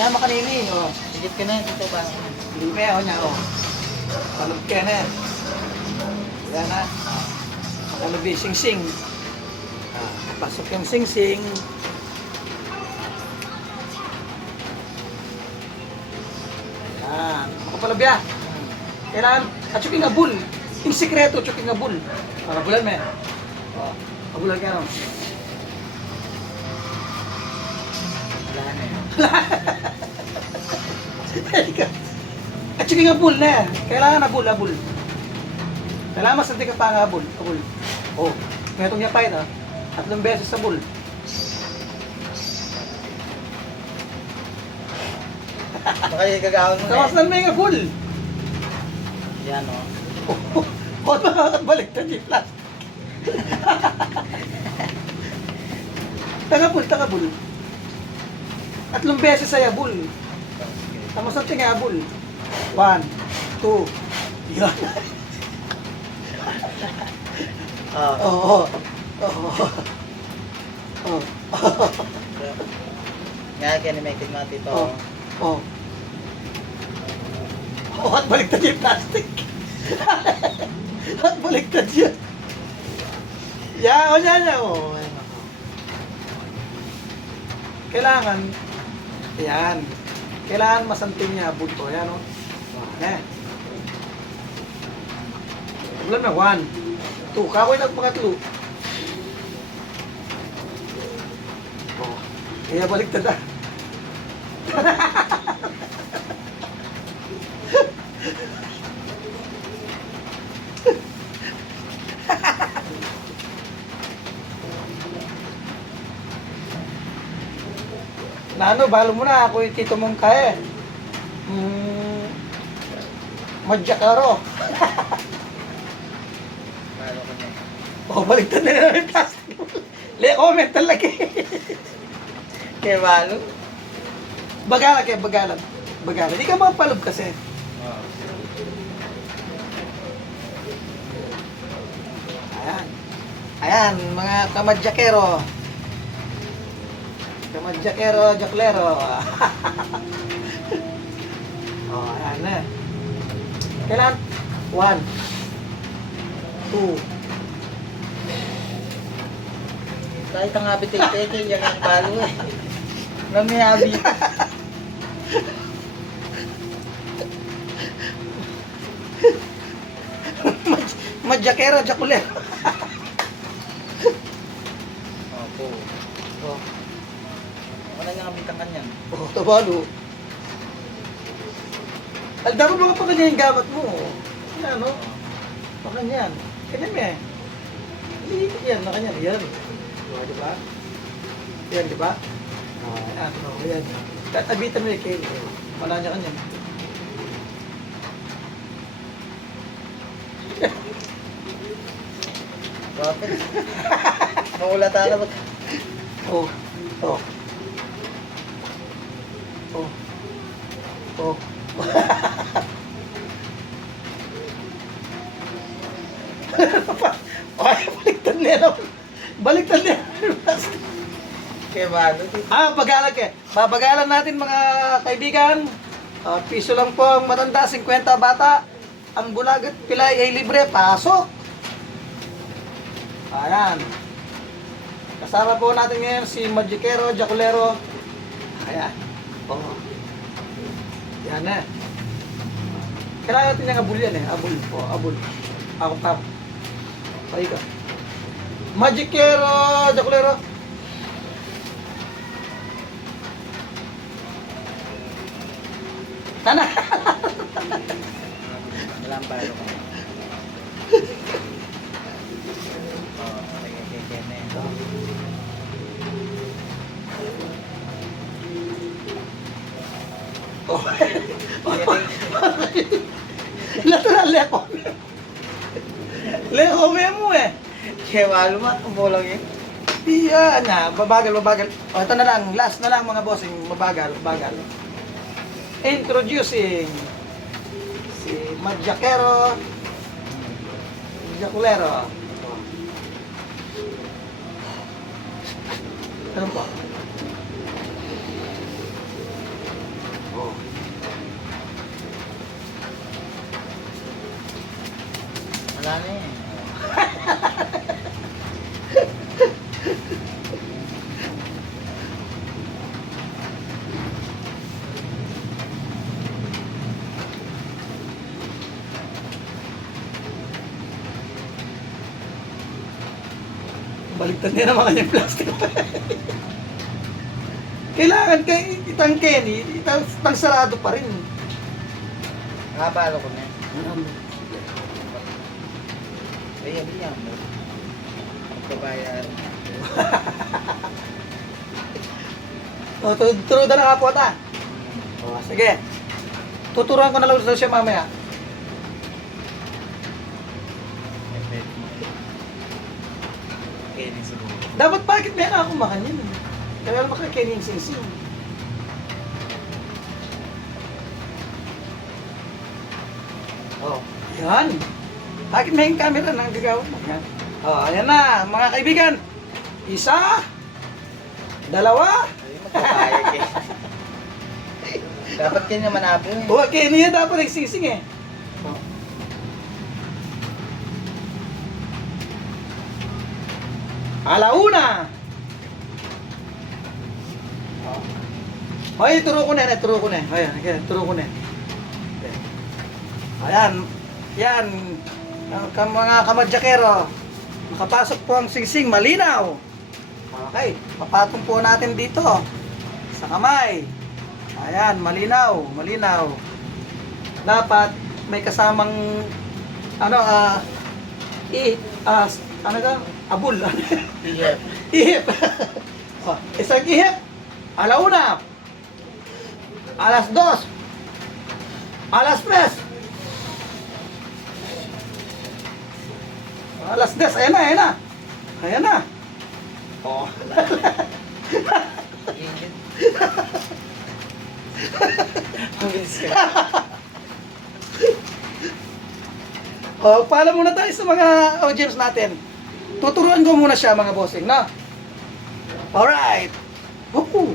Yan, makanini, oh. Higit ka na, dito ba? Lime, oh, niya, oh. Palog ka na. Yan na. Palog yung sing-sing. Pasok yung sing-sing. Yan. Makapalabya. Kailangan, at chuking abul. Yung sikreto, chuking abul. Abulan, me. Oh, abulan ka, no? Wala na yun. At chuking abul na. Kailangan abul. Kailangan mas nanti ka pa nga abul. Oh, kaya itong yapay na. 3 beses sa abul. Baka yung gagawin mo Kawas na may abul. Yan o. Oh, baliktad yung plastic. Tagabul. 3 beses sa abul. Tapos natin nga abul. 1, 2, yan. Oo. Oh. Nga, kinimekit mo dito. Oh. Oh, at baliktad yung plastic. At baliktad yun. Yan. Oh. Kailangan, yan. Kailangan masanting niya abot ko. Yan, oh. Ulan na, 1, 2. Kakoy lang pangatlo. Oh. Kaya baliktad ah. Nano, balo mo na. Ako yung tito mong kaya. Madjakaro. Paano ko niya? Oh, baliktad na namin plastic. Comment talaga eh. Kaya malo? Bagalan. Hindi ka mapalob kasi. Oo. Ayan, mga kamadjakero. Joklero. Oh, ayan na. Kailan? 1, 2. Kahit ang abit-teke, yan ang balo eh. Namiyabi. Madjakero, joklero. Opo. Oh, Ako na nga abit ang kanyan. oh, tabalo. Dapat mga pa kanya yung gamat mo. Yan, no? Pa kanyan. Kanyan mo eh. Yan, na kanyan. Yan. Diba? Yan, diba? Yan, no, yan. Tatabitan mo yung kail. Wala niya kanyan. Bakit? Maulata ka ba? Oh. Ay, baliktad niya. Kaya balo. Bagalan ka. Babagalan natin mga kaibigan. Piso lang po ang matanda, 50 bata. Ang bulag at pilay ay libre. Pasok! Ayan. Kasama po natin ngayon si Madjakero, Joklero. Ayan. Oh. Yan na. Kailangan natin yung abul yan eh. Abul. Ako pa. Pari ka. Madjakero, Joklero. Tana. Walang balo ko. Oh. Natural leko. Leko mo eh. Kaya balo ma, umulang yun. Iya na, babagal. O ito na lang, last na lang mga bossing, mabagal. Introducing si Madjakero, Joklero. Ano pa? Oh. Wala na eh. Baligtad niya naman kanyang plastic. Kailangan kayo itangken, itang sarado pa rin. Nakabalo ko na. Ay, yan mo. Pagkabayan. O, turo na kapwa ta. O, sige. Tuturuan ko na lang siya mamaya. Kenny siguro. Dapat bakit meron ako makanyan? Kaya makakening sing-sing. Oh, yan. Bakit may camera nang gagawin mo? Yan. Oh, ayan na, mga kaibigan. Isa, dalawa. Ay, magpapayag eh. Dapat kayo naman abo eh. Okay, niya dapat nagsising eh. Oh. Alauna. Ay, turo ko na, turo ko na. Ayan, turo ko na. Ayan, yan. Mga kamadjakero, makapasok po ang singsing, malinaw. Okay, papatong po natin dito sa kamay. Ayan, malinaw, malinaw. Dapat may kasamang ano ano ka? Abul. Iya. Ihip. Oh, isang ihip. Alauna. Alas 2. Alas 3. Alas 10. Ayan na, ayan na. Ayan na. Oh. Oh, paalam muna tayo sa mga audience natin. Tuturuan ko muna siya mga bossing, no? Alright. Woohoo!